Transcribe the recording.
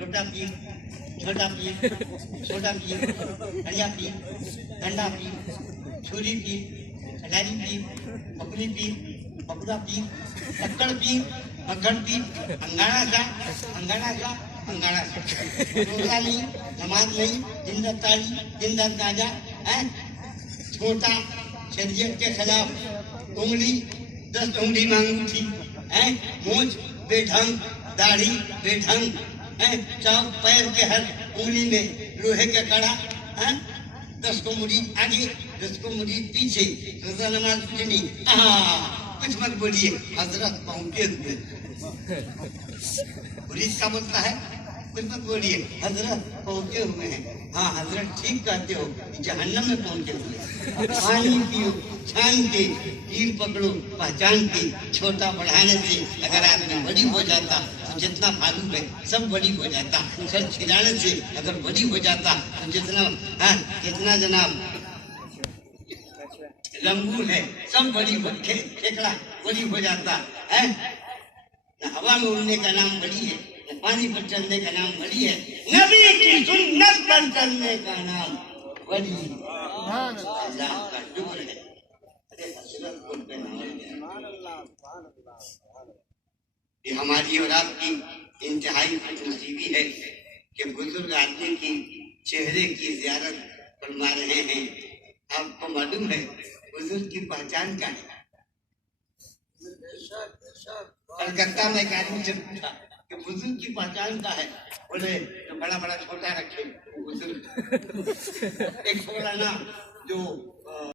लोटा पीर, छोटा पीर, छोटा पीर, हरिया पीर, डंडा पीर, छुरी पीर, कटारी पीर, पकड़ी पीर, पकड़ा पीर, टक्कर पीर, मक्खन पीर, अंगाड़ा सा, अंगाड़ा सा, अंगाड़ा सा। रोजा नहीं, नमाज नहीं, दिन रात ताड़ी, दिन रात गाजा, है छोटा शरीयत के खिलाफ, उंगली 10 उंगली मांगी थी, है मूंछ बेढंग, दाढ़ी बेढंग, है चाव पैर के हर उंगली में लोहे का कड़ा, है 10 को मुड़ी आगे 10 को मुड़ी पीछे, रोजा नमाज कुछ नहीं। कुछ मत बोलिए, हजरत पहुंचे हुए। पुलिस का बोलता है कुछ मत बोलिए, हजरत पहुंचे हुए हैं। हाँ हजरत ठीक कहते हो, जहन्नम में पहुंचे हुए। पानी पियो छान के, तीर पकड़ो पहचान के। छोटा बढ़ाने से अगर आदमी बड़ी हो जाता तो जितना भालू है सब बड़ी हो जाता। सर खिलाने से अगर बड़ी हो जाता तो जितना जितना जनाब लंगूर है सब बड़ी खेकड़ा बड़ी हो जाता है। हवा में उड़ने का नाम बड़ी है, पानी पर चलने का नाम बड़ी है, नबी की सुन्नत पर चलने का नाम बड़ी है। अल्लाह का शुक्र है। ये हमारी और आपकी इंतहाई खुशनसीबी है कि बुजुर्ग आदमी की चेहरे की जियारत फरमा रहे हैं। आपको मालूम है बुजुर्ग की पहचान क्या है? कलकत्ता में एक आदमी से पूछा कि बुजुर्ग की पहचान क्या है? बोले तो बड़ा बड़ा छोटा रखे बुजुर्ग। एक छोटा ना जो